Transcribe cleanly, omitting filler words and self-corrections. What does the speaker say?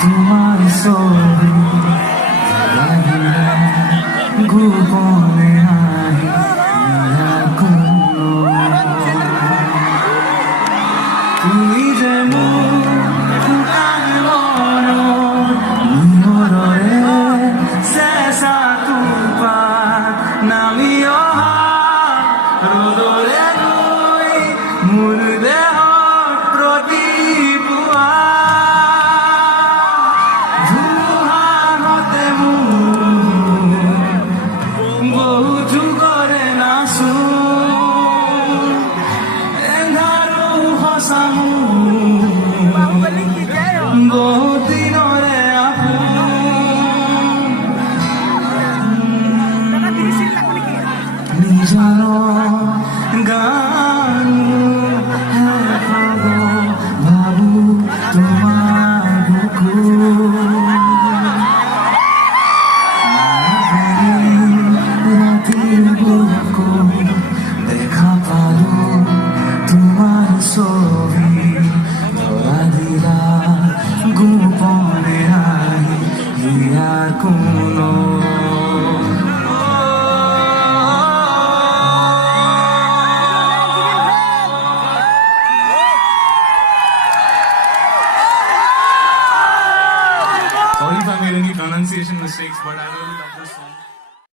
তোমার ছবি গোপনে তুমি যে শেষা তুপাত নামি অহা ৰদৰে গৈ মোৰ দেহত প্ৰতিপুৱা ধুমুহাতে বহু যুগৰে নাচো এন্ধাৰো সঁচামো বহু দিনৰে নিজৰো